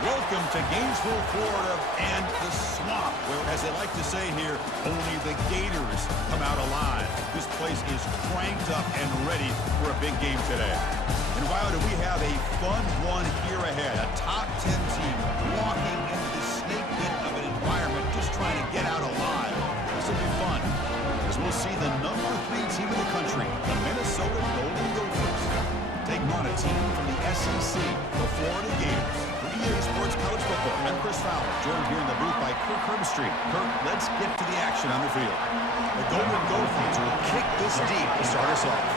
Welcome to Gainesville, Florida, and the swamp, where, as they like to say here, only the Gators come out alive. This place is cranked up and ready for a big game today. And wow, do we have a fun one here ahead. A top 10 team walking into this snake pit of an environment, just trying to get out alive. This will be fun, as we'll see the number 3 team in the country, the Minnesota Golden Gophers, taking on a team from the SEC, the Florida Gators. EA Sports College Football. I'm Chris Fowler, joined here in the booth by Kirk Herbstreit. Kirk, let's get to the action on the field. The Golden Gophers will kick this deep to start us off.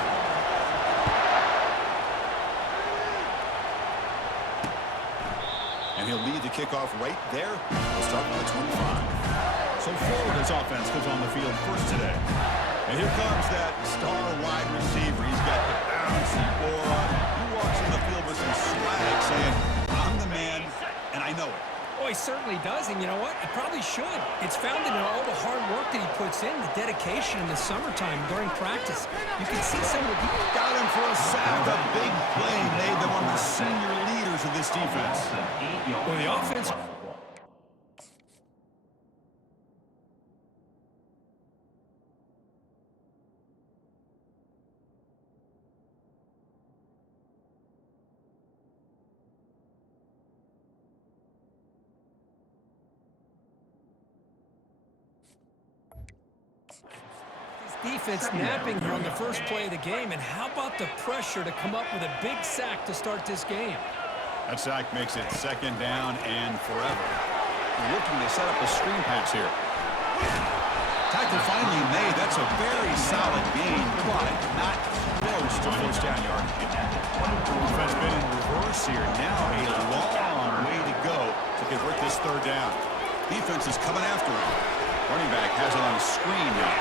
And he'll lead the kickoff right there. We'll start with the 25. So Florida's offense goes on the field first today. And here comes that star wide receiver. He's got the bouncy boy. He walks in the field with some swag saying, I'm the man, and I know it. Oh, he certainly does, and you know what? He probably should. It's founded in all the hard work that he puts in, the dedication in the summertime during practice. You can see some of the... Got him for a sack, a big play made them one of the senior leaders of this defense. Well, the offense... Defense napping here on the first play of the game, and how about the pressure to come up with a big sack to start this game? That sack makes it second down and forever. Looking to set up a screen pass here. Tackle finally made. That's a very solid gain, but not close to first down yardage. Defense been in reverse here. Now a long way to go to convert this third down. Defense is coming after him. Running back has it on a screen now.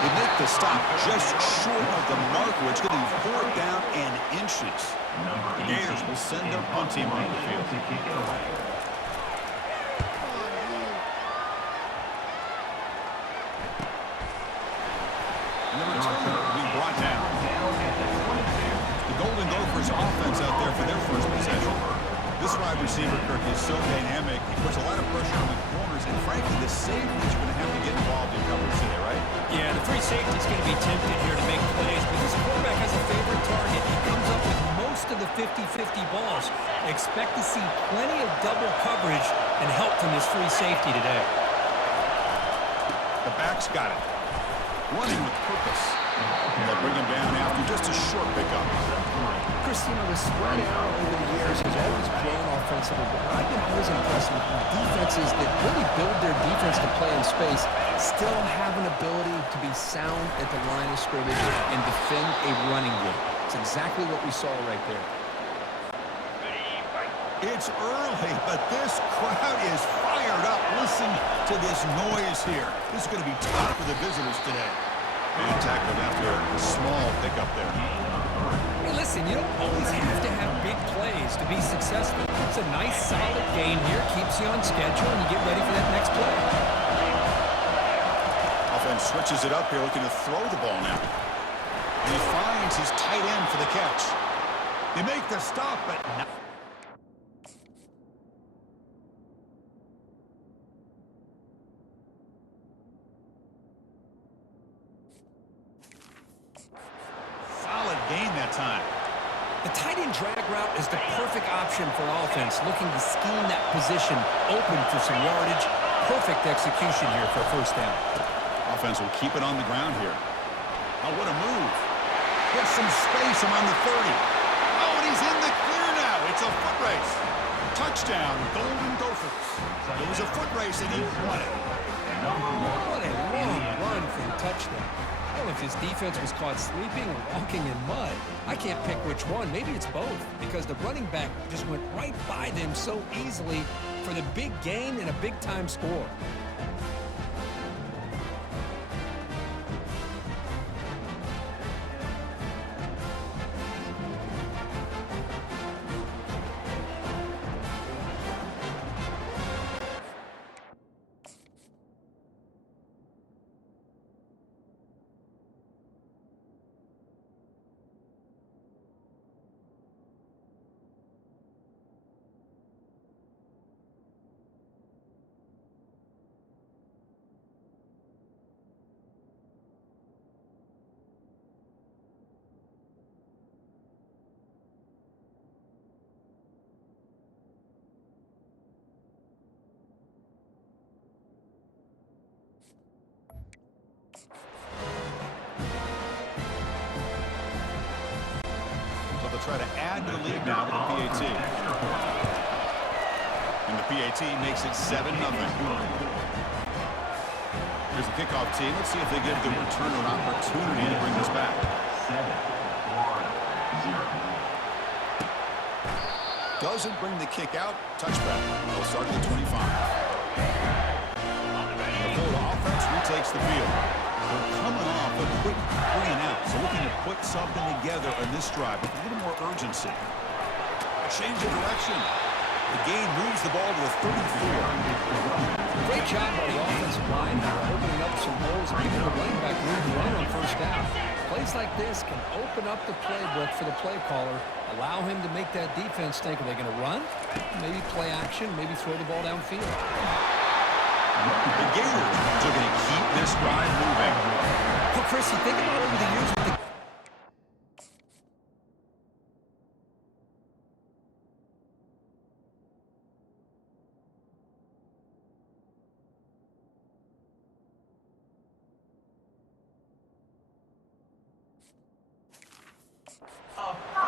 They make the stop just short of the marker. It's going to be 4th down and inches. The Gators will send their punt team on the field. And the returner will be brought down. The Golden Gophers offense out there for their first possession. This wide receiver, Kirk, is so dynamic. He puts a lot of pressure on the corners, and frankly, the safeties are going to have to get involved in coverage today, right? Yeah, the free safety is going to be tempted here to make plays because the quarterback has a favorite target. He comes up with most of the 50-50 balls. Expect to see plenty of double coverage and help from his free safety today. The back's got it. Running with purpose. They'll bring him down after just a short pickup. Chris, you know, the spread out over the years has always grown offensively, but I've been always impressed with defenses that really build their defense to play in space, still have an ability to be sound at the line of scrimmage and defend a running game. It's exactly what we saw right there. It's early, but this crowd is fired up. Listen to this noise here. This is going to be tough for the visitors today. And tackled after a small pickup there. Hey, listen, you don't always have to have big plays to be successful. It's a nice, solid game here. Keeps you on schedule, and you get ready for that next play. Offense switches it up here, looking to throw the ball now. And he finds his tight end for the catch. They make the stop, but not. Time. The tight end drag route is the perfect option for offense, looking to scheme that position open for some yardage. Perfect execution here for a first down. Offense will keep it on the ground here. Oh, what a move. Gets some space around the 30. Oh, and he's in the clear now. It's a foot race. Touchdown, Golden Gophers. It was a foot race, and he won it. What a long run for the touchdown. I don't know if his defense was caught sleeping or walking in mud. I can't pick which one. Maybe it's both, because the running back just went right by them so easily for the big gain and a big-time score. They'll try to add to the lead now to the PAT. And the PAT makes it 7-0. Here's the kickoff team. Let's see if they give the return an opportunity to bring this back. 7-4-0. Doesn't bring the kick out. Touchback. They'll start at the 25. The Florida offense retakes the field. They're coming off a quick 3-and-out, so looking to put something together on this drive with a little more urgency. A change of direction. The gain moves the ball to the 34. Great job by the offensive line here, opening up some holes and giving the running back room to run on first down. Plays like this can open up the playbook for the play caller, allow him to make that defense think, are they going to run? Maybe play action, maybe throw the ball downfield. The Gators are going to keep this drive moving. Well, Chris, you think about over the years with the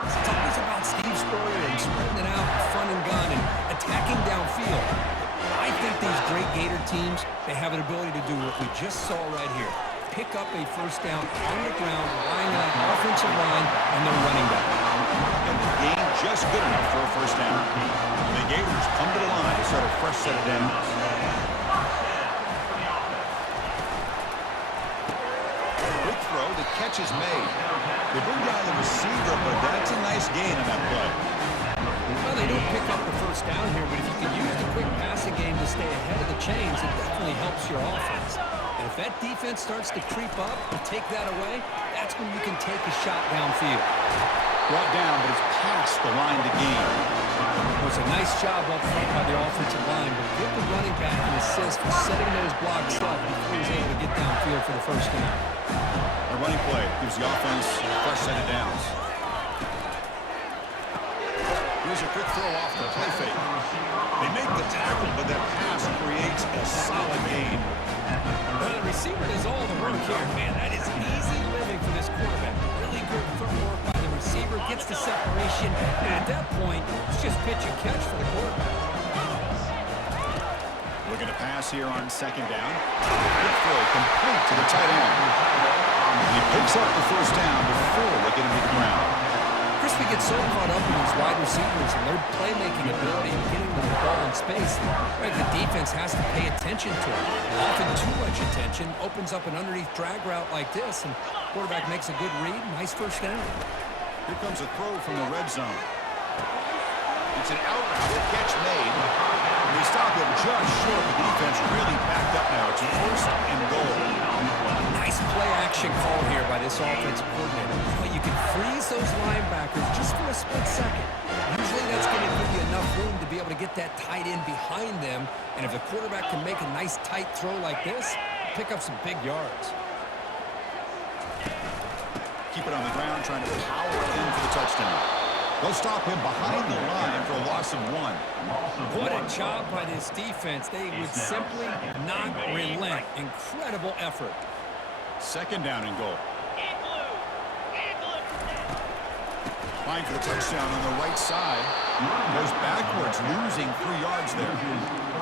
it's always about Steve Spurrier and spreading it out, front and gun, and attacking downfield. I think these great Gator teams, they have an ability to do what we just saw right here. Pick up a first down on the ground, relying on that offensive line and their running back. And the gain just good enough for a first down. And the Gators come to the line to start a fresh set of downs. Quick throw, the catch is made. They bring down the receiver, but that's a nice gain on that play. Well, they don't pick up the first down here, but if you can use the quick passing game to stay ahead of the chains, it definitely helps your offense. And if that defense starts to creep up and take that away, that's when you can take a shot downfield. Brought down, but it's past the line to gain. It was a nice job up front by the offensive line, but give the running back an assist for setting those blocks up before he was able to get downfield for the first down. A running play gives the offense a fresh set of downs. Here's a quick throw off the play fake. They make the tackle, but that pass creates a solid gain. Well, the receiver does all the work here, man. That is easy living for this quarterback. Really good footwork by the receiver, gets the separation, and at that point, it's just pitch and catch for the quarterback. Looking to pass here on second down. Quick throw complete to the tight end. He picks up the first down before they get him to the ground. Chris, we get so caught up in these wide receivers and their playmaking ability and getting them the ball in space. Right, the defense has to pay attention to it. Often too much attention opens up an underneath drag route like this, and quarterback makes a good read. Nice first down. Here comes a throw from the red zone. It's an out route, catch made. And they stop him just short. The defense really backed up now. It's first and goal. Nice play action call here by this offensive coordinator. Well, you can freeze those linebackers just for a split second. Usually that's going to give you enough room to be able to get that tight end behind them. And if the quarterback can make a nice tight throw like this, pick up some big yards. Keep it on the ground, trying to power in for the touchdown. They'll stop him behind the line for a loss of 1. What a job by this defense. They would simply not relent. Incredible effort. Second down and goal. Flying for the touchdown on the right side. Goes backwards, losing 3 yards there.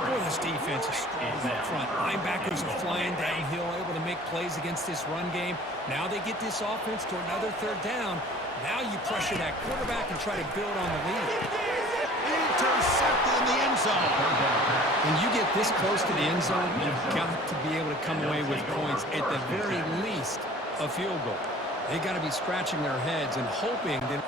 Boy, this defense is strong up front. Linebackers are flying downhill, able to make plays against this run game. Now they get this offense to another third down. Now you pressure that quarterback and try to build on the lead. Intercepted in the end zone. When you get this close to the end zone, you've got to be able to come away with points, at the very least, a field goal. They got to be scratching their heads and hoping that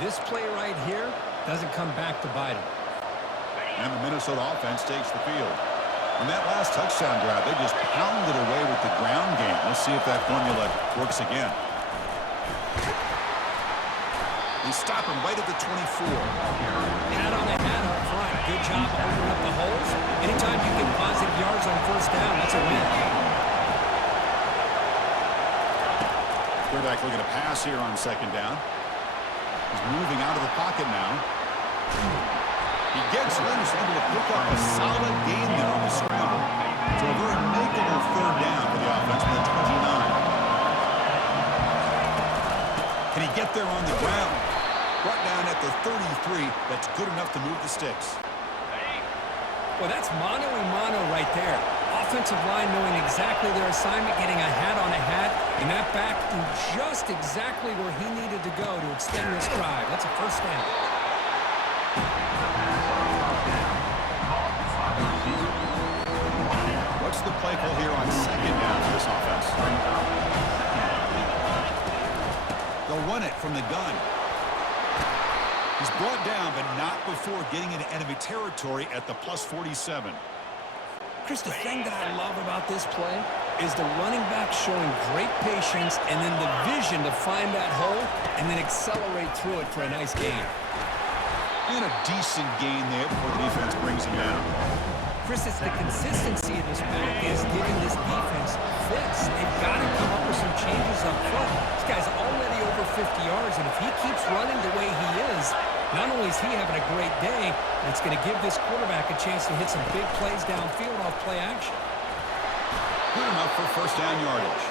this play right here doesn't come back to bite them. And the Minnesota offense takes the field. On that last touchdown drive, they just pounded away with the ground game. Let's see if that formula works again. They stop him right at the 24. Hat on the hat up front. Good job opening up the holes. Anytime you get positive yards on first down, that's a win. Quarterback looking to pass here on second down. He's moving out of the pocket now. He He gets loose, able to pick up a solid gain there on the scramble. So a very makeable third down for the offense from the 29. Can he get there on the ground? Brought down at the 33. That's good enough to move the sticks. Well, that's mano-a-mano right there. Offensive line knowing exactly their assignment, getting a hat on a hat, and that back threw just exactly where he needed to go to extend this drive. That's a first down. What's the play call here on second down for this offense? They'll run it from the gun. He's brought down, but not before getting into enemy territory at the plus 47. Chris, the thing that I love about this play is the running back showing great patience and then the vision to find that hole and then accelerate through it for a nice gain. And a decent gain there before the defense brings him down. Chris, it's the consistency of this back is giving this defense fits. They've got to come up with some changes up front. This guy's already over 50 yards, and if he keeps running the way he is, not only is he having a great day, but it's going to give this quarterback a chance to hit some big plays downfield off play action. Good enough for first down yardage.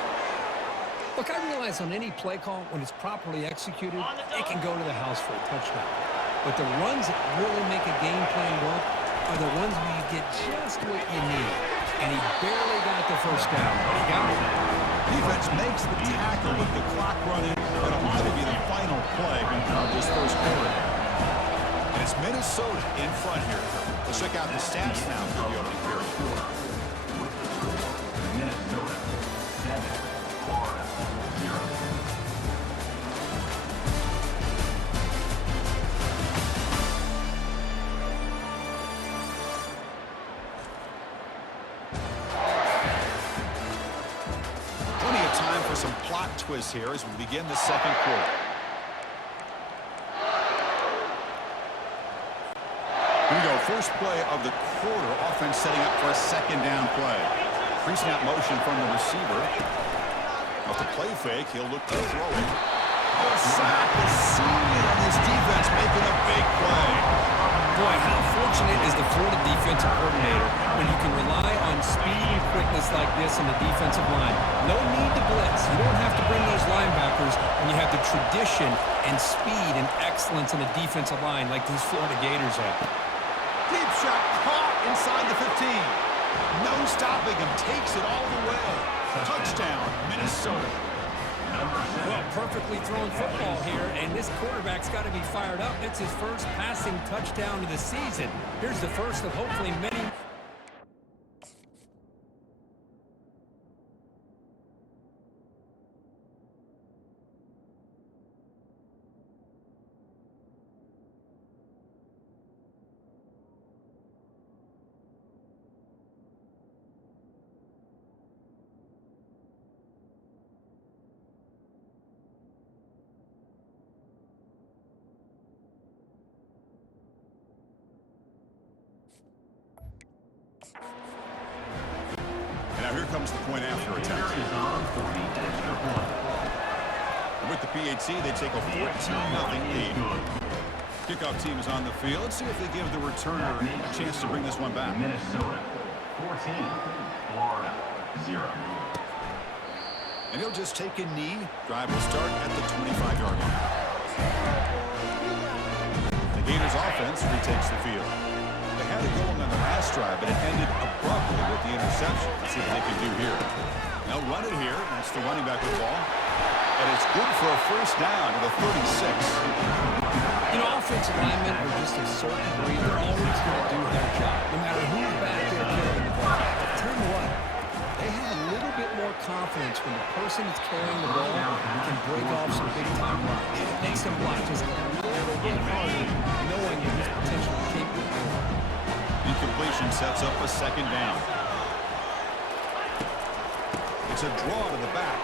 Look, I realize on any play call, when it's properly executed, it can go to the house for a touchdown. But the runs that really make a game plan work are the ones where you get just what you need. And he barely got the first down, but he got it. Defense makes the tackle with the clock running. That'll probably be the final play of this first quarter. And it's Minnesota in front here. Let's check out the stats now for the opening period. Minnesota 7, Florida 0. Some plot twists here as we begin the second quarter. Here we go. First play of the quarter. Offense setting up for a second down play. Pre-snap motion from the receiver. Off the play fake, he'll look to throw it. Oh, sack. The senior on this defense making a big play. Boy, how fortunate is the Florida defensive coordinator when you can rely on speed and quickness like this in the defensive line. No need to blitz. You don't have to bring those linebackers when you have the tradition and speed and excellence in the defensive line like these Florida Gators have. Deep shot caught inside the 15. No stopping him. Takes it all the way. Touchdown, Minnesota. Well, perfectly thrown football here, and this quarterback's got to be fired up. It's his first passing touchdown of the season. Here's the first of hopefully many. And now here comes the point after attempt. And with the PAT, they take a 14-0 lead. Kickoff team is on the field. Let's see if they give the returner a chance to bring this one back. Minnesota 14, Florida 0. And he'll just take a knee. Drive will start at the 25-yard line. The Gators offense retakes the field. They had it going on the last drive, but it ended abruptly with the interception. Let's see what they can do here. They'll run it here. That's the running back with the ball. And it's good for a first down to the 36. You know, offensive linemen are just a certain breed. They're always going to do their job, no matter who's back there carrying the ball. I'll tell you what, they have a little bit more confidence when the person that's carrying the ball can break off some big-time runs. It makes them block just a little bit harder, knowing that he's potentially capable. Incompletion sets up a second down. It's a draw to the back.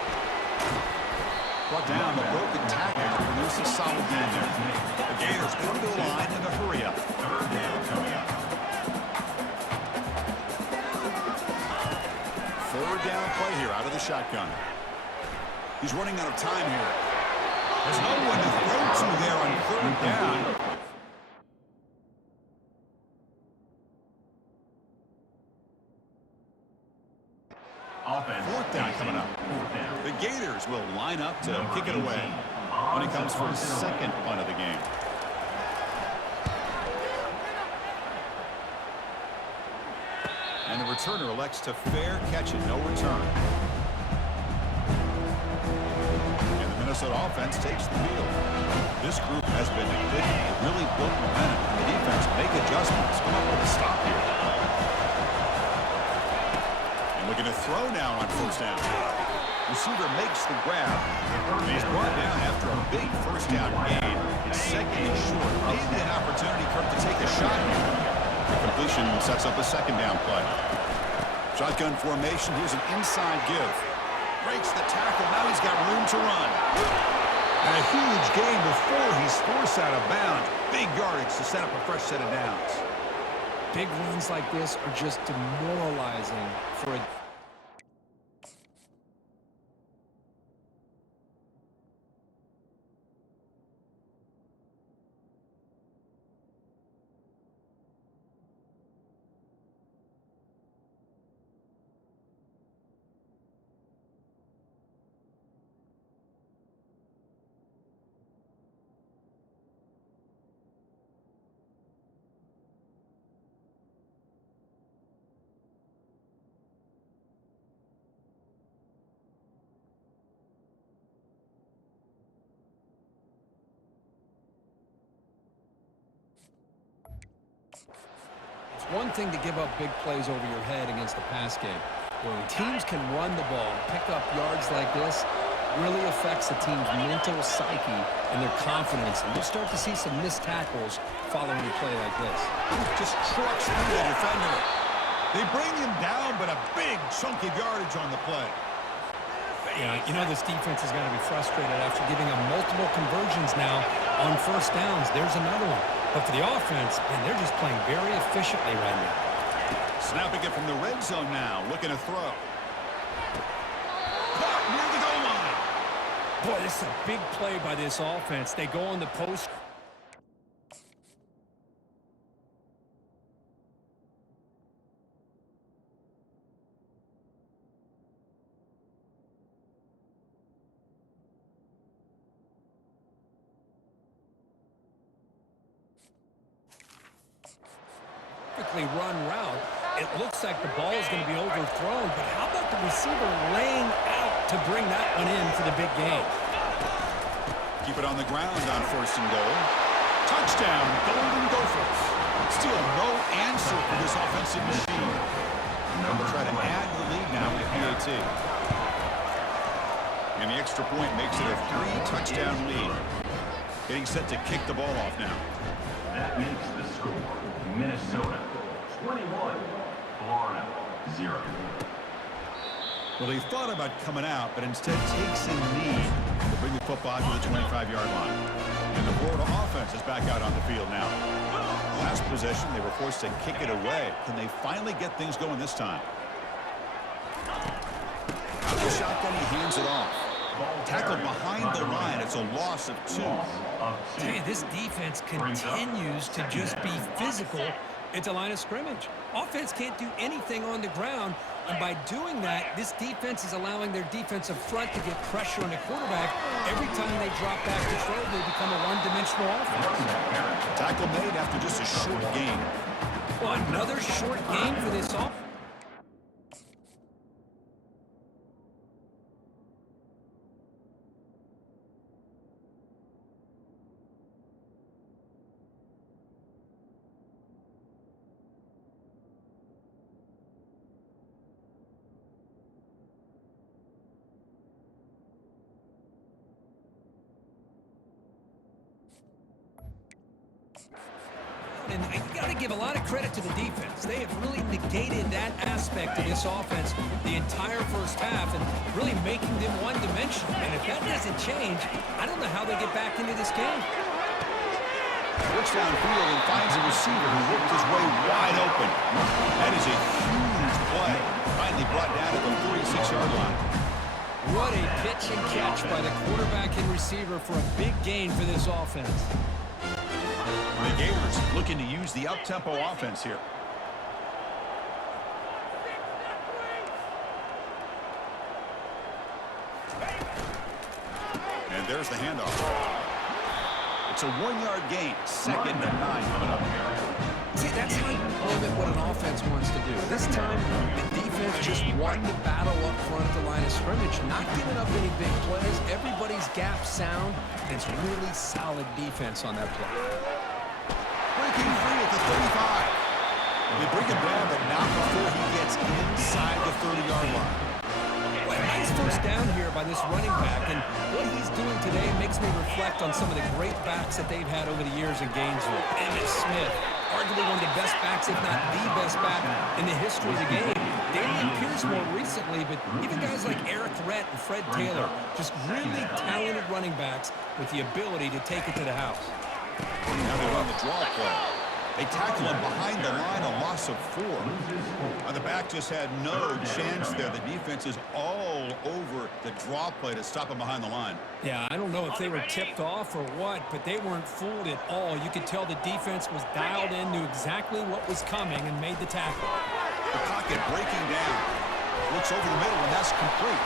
Brought down the broken tackle to produce a solid gain there. The Gators come to the line in a hurry up. Third down coming up. Third down play here out of the shotgun. He's running out of time here. There's no one to throw to there on third down. Gators will line up to kick it away when it comes for his second punt of the game. And the returner elects to fair catch it, no return. And the Minnesota offense takes the field. This group has been clicking. It really built momentum. The defense make adjustments. Come up with a stop here. And looking to throw now on first down. Receiver makes the grab. And he's brought down after a big first down gain. Second and short. Maybe an opportunity, Kirk, to take a shot here. The completion sets up a second down play. Shotgun formation. Here's an inside give. Breaks the tackle. Now he's got room to run. And a huge gain before he's forced out of bounds. Big yardage to set up a fresh set of downs. Big runs like this are just demoralizing for a... It's one thing to give up big plays over your head against the pass game. When teams can run the ball, pick up yards like this, really affects the team's mental psyche and their confidence. And you'll start to see some missed tackles following a play like this. Just trucks through the defender. They bring him down, but a big chunk of yardage on the play. Yeah, you know this defense is going to be frustrated after giving them multiple conversions now on first downs. There's another one. But for the offense, man, they're just playing very efficiently right now. Snapping it from the red zone now, looking to throw. Caught near the goal line. Boy, this is a big play by this offense. They go on the post. Run route. It looks like the ball is going to be overthrown, but how about the receiver laying out to bring that one in for the big game? Keep it on the ground on first and goal. Touchdown, Golden Gophers. Still no answer for this offensive machine. And they'll try to add to the lead now with PAT. And the extra point makes it a 3-touchdown lead. Getting set to kick the ball off now. That makes the score Minnesota 21, Florida 0. Well, they thought about coming out, but instead takes a knee to bring the football to the 25-yard line. And the Florida offense is back out on the field now. Last possession, they were forced to kick it away. Can they finally get things going this time? Out of the shotgun, he hands it off. Tackled behind the line. It's a loss of 2. Hey, this defense continues to just be physical at the line of scrimmage. Offense can't do anything on the ground, and by doing that, this defense is allowing their defensive front to get pressure on the quarterback. Every time they drop back to throw, they become a one-dimensional offense. Tackle made after just a short gain. Well, another short game for this offense. And you got to give a lot of credit to the defense. They have really negated that aspect of this offense the entire first half and really making them one-dimensional. And if that doesn't change, I don't know how they get back into this game. Looks downfield and finds a receiver who worked his way wide open. That is a huge play. Finally brought down at the 46-yard line. What a pitch and catch by the quarterback and receiver for a big gain for this offense. The Gators looking to use the up-tempo offense here. And there's the handoff. It's a 1-yard gain. 2nd and 9 coming up. See, that's how you limit what an offense wants to do. This time, the defense just won the battle up front at the line of scrimmage, not giving up any big plays. Everybody's gap sound, and it's really solid defense on that play. Breaking free at the 35. They bring him down, but not before he gets inside the 30-yard line. Well, nice first down here by this running back, and what he's doing today makes me reflect on some of the great backs that they've had over the years in Gainesville. Emmitt Smith, arguably one of the best backs, if not the best back in the history of the game. Damian Pierce more recently, but even guys like Eric Rhett and Fred Taylor, just really talented running backs with the ability to take it to the house. Now they run the draw play. They tackle him behind the line, a loss of 4. The back just had no chance there. The defense is all over the draw play to stop him behind the line. Yeah, I don't know if they were tipped off or what, but they weren't fooled at all. You could tell the defense was dialed in, knew exactly what was coming, and made the tackle. The pocket breaking down. Looks over the middle, and that's complete.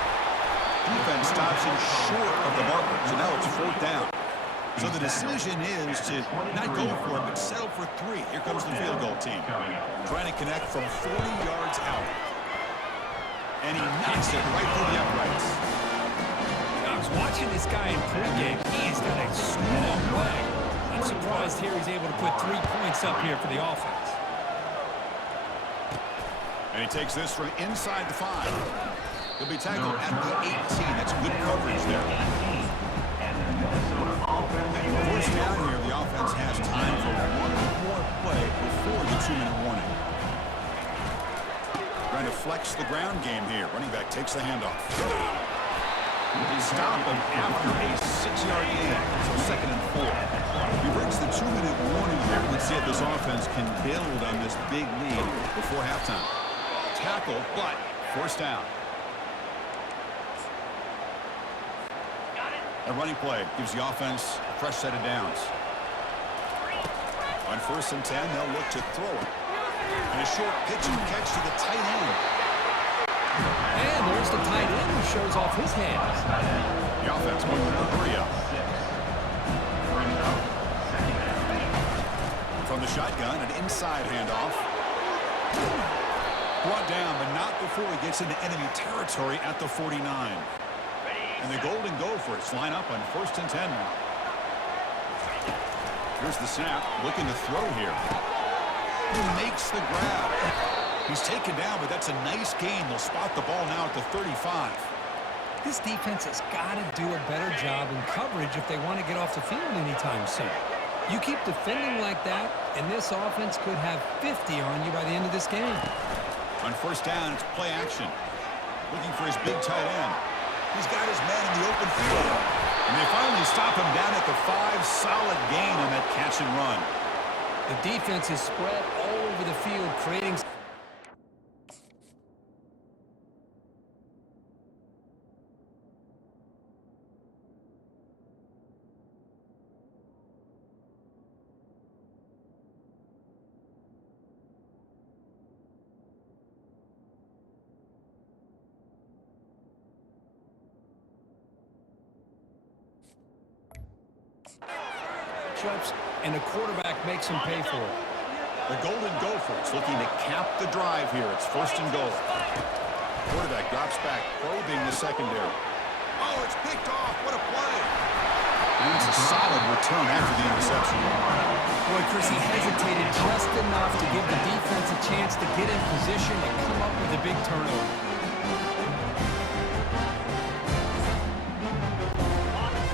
Defense stops him short of the marker, so now it's 4th down. So the decision is to not go for it, but settle for 3. Here comes the field goal team. Trying to connect from 40 yards out. And he knocks it right through the uprights. I was watching this guy in pregame. He's got a strong leg. I'm surprised here he's able to put 3 points up here for the offense. And he takes this from inside the 5. He'll be tackled at the 18. That's good coverage there. First down here, the offense has time for one more play before the 2-minute warning. Trying to flex the ground game here. Running back takes the handoff. They stop him after a 6-yard gain, so 2nd and 4. He brings the 2-minute warning here. Let's see if this offense can build on this big lead before halftime. Tackle, but first down. A running play gives the offense a fresh set of downs. On 1st and 10, they'll look to throw it. And a short pitch and catch to the tight end. And there's the tight end who shows off his hands. The offense going with the hurry up. From the shotgun, an inside handoff. Brought down, but not before he gets into enemy territory at the 49. And the Golden Gophers line up on 1st and 10 now. Here's the snap, looking to throw here. He makes the grab. He's taken down, but that's a nice gain. They'll spot the ball now at the 35. This defense has got to do a better job in coverage if they want to get off the field anytime soon. You keep defending like that, and this offense could have 50 on you by the end of this game. On 1st down, it's play action. Looking for his big tight end. He's got his man in the open field. And they finally stop him down at the 5. Solid gain on that catch and run. The defense is spread all over the field, creating... and the quarterback makes him pay for it. The Golden Gophers looking to cap the drive here. It's 1st and goal. Quarterback drops back, probing the secondary. Oh, it's picked off. What a play. And it's a solid return after the interception. Boy, Chris, he hesitated just enough to give the defense a chance to get in position and come up with a big turnover.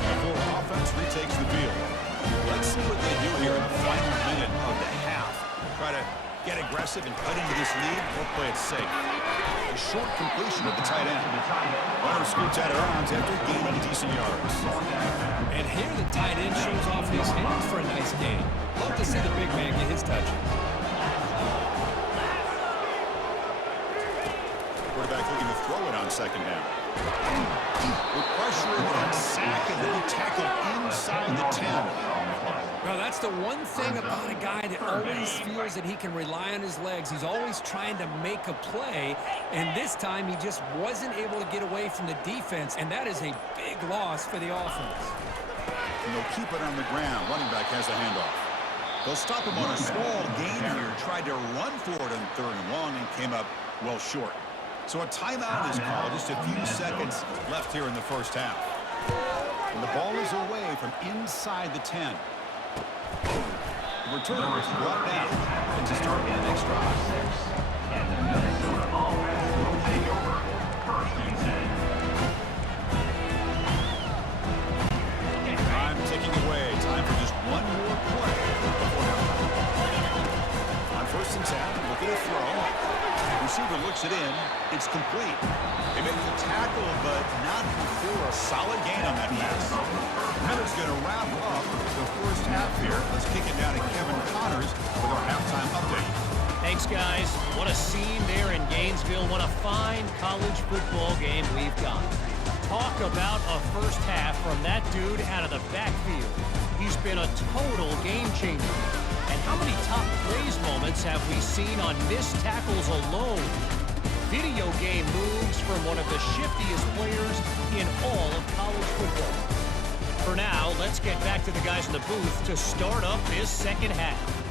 Before offense retakes the field. Let's see what they do here in the final minute of the half. Try to get aggressive and cut into this lead or play it safe. A short completion of the tight end. Runner scoots out of bounds after gaining decent yards. And here the tight end shows off his hands for a nice game. Love to see the big man get his touches. Quarterback looking to throw it on 2nd down. With pressure and sack, and then he tackled inside the 10. Well, that's the one thing about a guy that always feels that he can rely on his legs. He's always trying to make a play, and this time he just wasn't able to get away from the defense, and that is a big loss for the offense. And they'll keep it on the ground. Running back has a handoff. They'll stop him on a small gain here. Tried to run for it on 3rd and long and came up well short. So a timeout is called. Just a few seconds left here in the first half. And the ball is away from inside the 10. The return is brought down and to start the next drive. And the Minnesota offense will take over. 1st and 10. Time ticking away. Time for just one more play before halftime. On 1st and 10, looking to throw. Receiver looks it in. It's complete. They make the tackle, but not before a solid gain on that pass. Miller's going to wrap up the first half here. Let's kick it down to Kevin Connors with our halftime update. Thanks, guys. What a scene there in Gainesville. What a fine college football game we've got. Talk about a first half from that dude out of the backfield. He's been a total game changer. And how many top plays moments have we seen on missed tackles alone? Video game moves from one of the shiftiest players in all of college football. For now, let's get back to the guys in the booth to start up this second half.